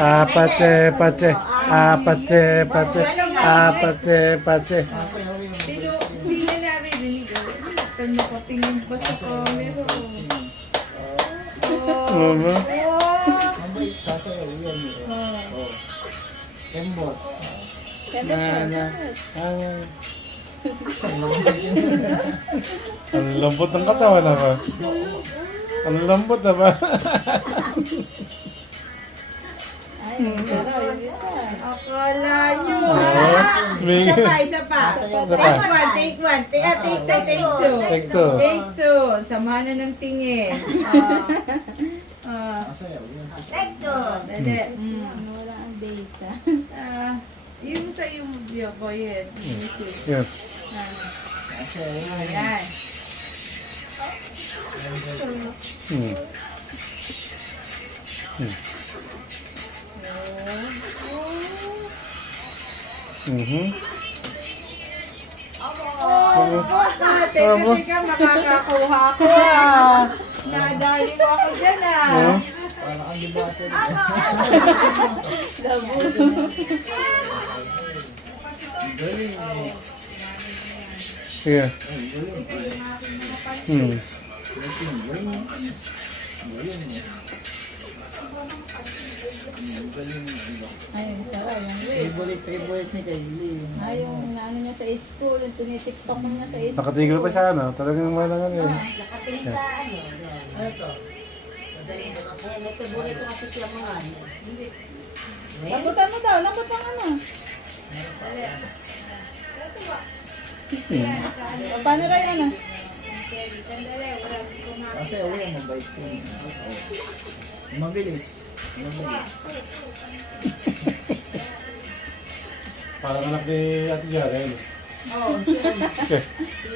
Apate, pate. Apate, pate. Apate, pate. Pero hindi na naririnig. Kan nakatingin pa sa camera. Oo ba? Mabait, sasayaw eh. Oh. Kembot. Ang lambot ng katawan naman. Ang lambot naman. Akala nyo. Isa pa, isa pa. Take one, take one. Take, ah, take two, take two. Take two. Take two. Samahan na ng tingin. Ah, Sasayaw yan. dali. Mm. Wala ang data. Ah, yung sa yung video ko yun. Music. Yan. Sasayaw yan. Ayan. Hmm. Mhm. Ah, teka, teka, makakakuha ko ah. Nadali mo ako dyan ah. Ano? Para kang debate. Eh. Sige. Hmm. Ano. Ayun, sarap. Yung wave. Favorite, favorite ni Kylie. Ay, yung ano niya sa school, yung tinitiktok mo niya sa school. Nakatigil pa siya, ano? Talagang walang ano eh. Lambutan mo daw, lambutan ano. O, paano rin ano? Kasi uwi ang mabait yun. Oo. Mabilis. Mabilis. Parang anak ni Ate Jaren. Oh, si, Okay. si,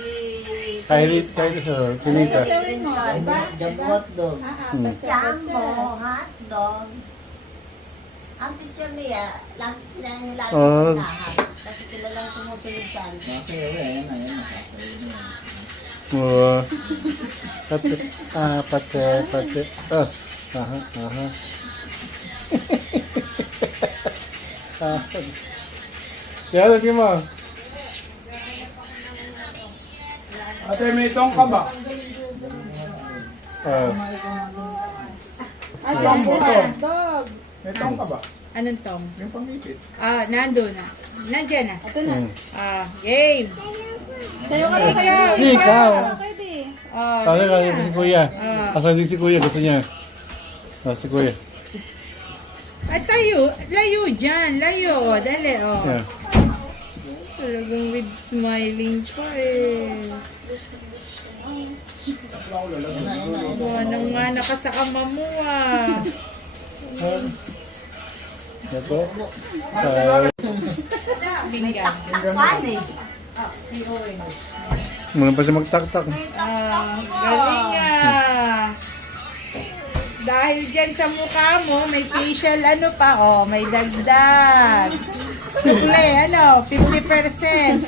Kylie, Kylie, oh, Chinita. Sasawin mo, iba? Jump Iba? hotdog. Ah, apat sa Jumbo, hotdog. Ang picture niya, lang sila yung nilalagay Oh. sa lahat. Kasi sila lang sumusunod sa ano. Nasayaw yan. Ayan, ayan. Nakasayaw na. Oo. Pate, ah, pate, pate. Ah, aha, aha. ah, kaya lagi mo. Ate, may itong ka ba? Ah, Ah, jumbo ka. Dog. May itong ka ba? Anong tong? Yung pangipit. Ah, nandun na. Nandyan na. Ito na. hmm. Ah, game. Sayo ka lang ikaw. Kayo di. Ah, Sabi ka si Kuya. Ah. Din si Kuya, gusto niya. Ah, si Kuya. At tayo, layo dyan, layo. Dali, oh. Yeah. Talagang with smiling pa eh. Buwan nga nakasakama mo ah. Ito. Binggan. Muna pa siya magtaktak. Ah, galing ah. Dahil dyan sa mukha mo, may facial ano pa, oh, may dagdag. Sukle, ano, 50%.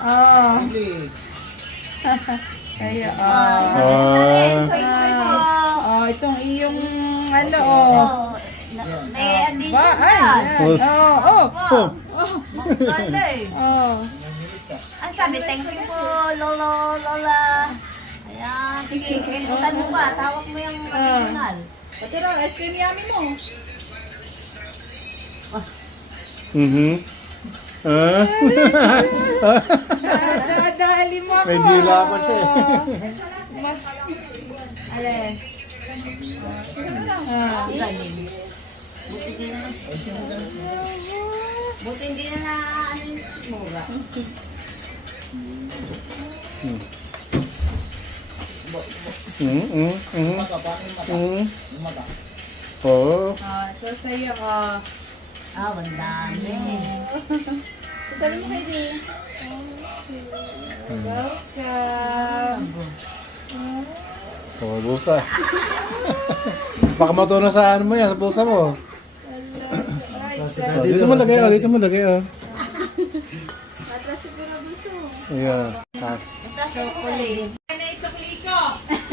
Oh, kaya, oh. Ah, Oh, oh, itong iyong, ano, oh. Oh, na- may addition Ba, ay, yan. oh, oh, oh. Eh. oh. Mabilis ah. Ang sabi, thank you po, Lolo, Lola. Sige, kinutan mo ba? Tawag mo yung additional. Ito raw, ice cream yummy mo. Mhm. Ah. Dadali mo ako. May dila pa siya eh. Alin? Ah. Galing. Buti hindi na, buti hindi na na, ano yung mura. Mhm, yung mata? Mhm. Yung mata. Oo. Oh, ito sa'yo, oh. Ah, ang dami. Sasabi mo kayo di. Welcome. Kawa bulsa. Baka matuno sa ano mo yan, sa bulsa mo. Oh, dito mo lagay, oh, dito mo lagay, oh. Atlas siguro buso. Ayan. Ah. Chocolate. Ano yung sukli ko?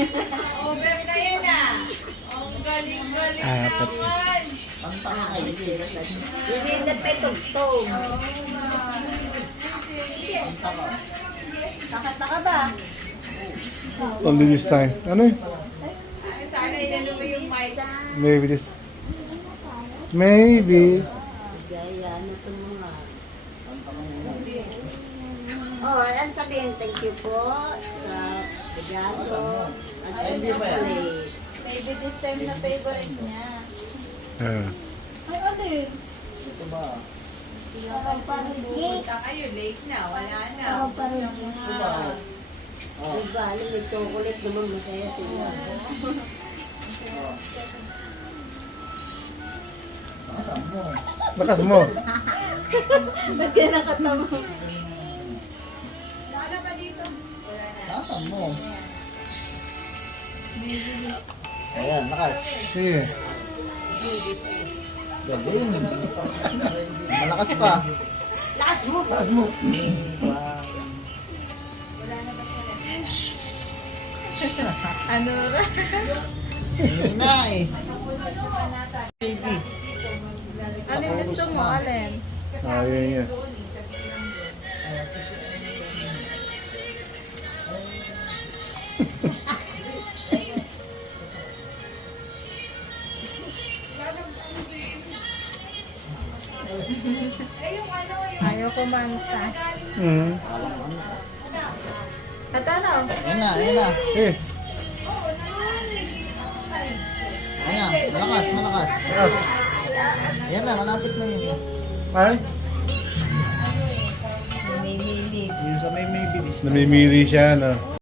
Over na yan ah. Ang galing-galing Ah, pat- naman. Hindi tugtog. Taka-taka ba? Only this time. Ano eh? Sana inano mo yung mic. Maybe this. Maybe. Gaya na ito mga. Oh, ano sabihin? Thank you po sa regalo at sa chocolate. Maybe this time na favorite niya. Yeah. Ay, alin? Ito ba? Ay, parang Jake. Punta kayo, late na, wala na. Oh, parang Ito ba? Oh. Diba, alam may chocolate naman masaya sila. Nakasama mo. Lakas mo. Ba't kaya nakatama? Nakasama mo. Ayan, lakas. Sige. Galing. Malakas pa. Lakas mo! Lakas mo. Ano ra? Hindi na eh. Baby. Alin gusto mo? Alin? Ah, yun yun. Ayaw kumanta. Mm. At ano? Ayan na, ayan na. Eh. Ayan na, malakas, malakas. Ayan na, malapit na yun. Ay? Yung sa may may bilis. Namimili siya, no?